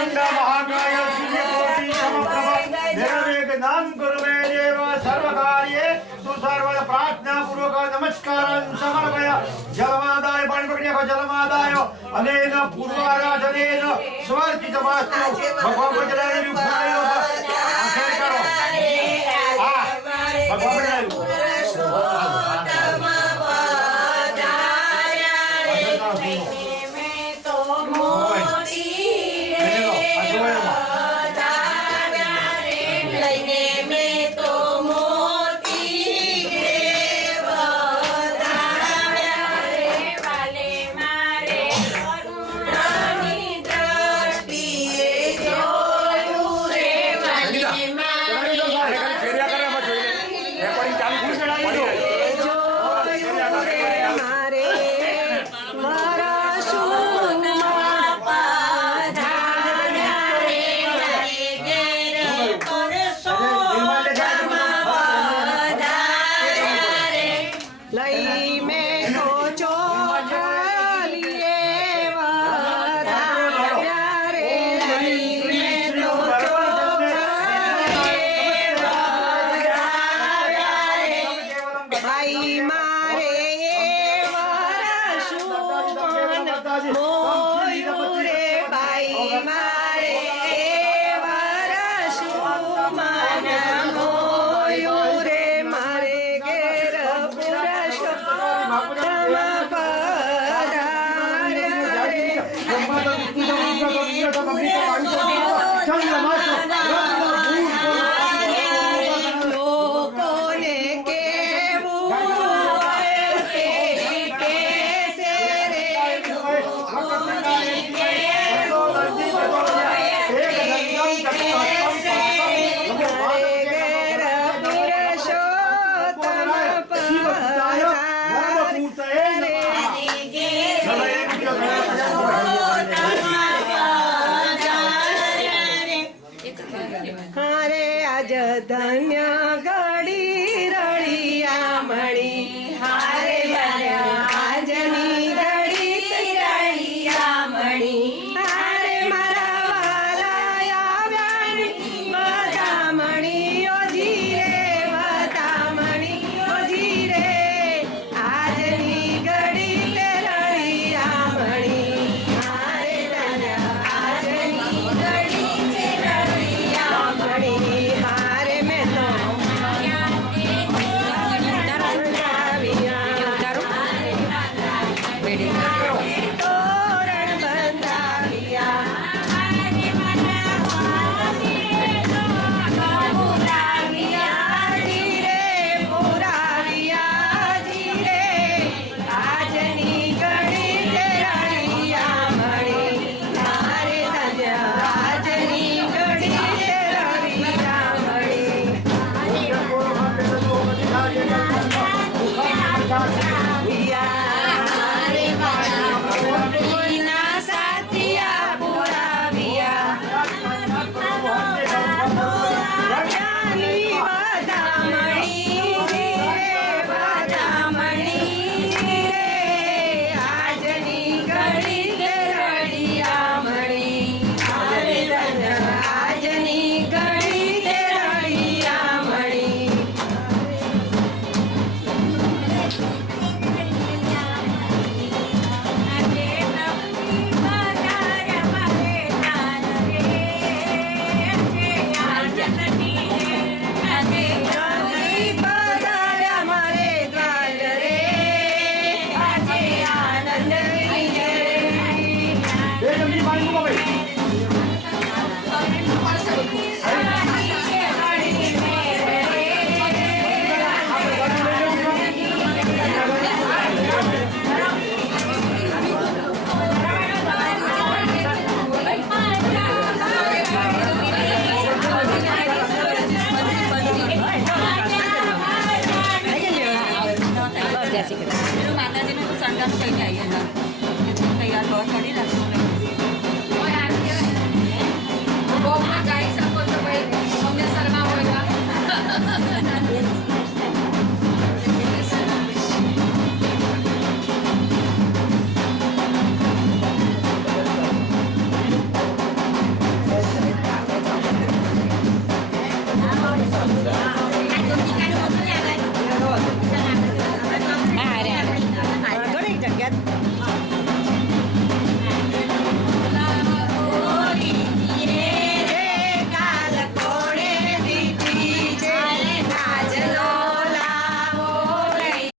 वक्रतुंड महाकाय सूर्यकोटि समप्रभ निर्विघ्नं कुरु मे देव सर्वकार्ये सुसर्व प्रार्थना पूर्वक नमस्कारं समर्पय जलमादाय पाणिपकड़िया को जलमादाय अनेन पूर्वाराधनेन स्वर्गितमास्तु भगवान को जलाने रूपाय आखिर करो भगवान धन्य गड़ी रड़िया मणि हारे आजनी गड़ी रड़िया मणि हारे मारा वाला बता मणि ओ जीरे बता मणि ओ जीरे आजनी गड़ी रड़िया मणि हारे धन्य आजनी गड़ी रड़िया मणि माताजी ने तो संकल्प कहीं आई है ना तैयार बहुत करी ना હા રે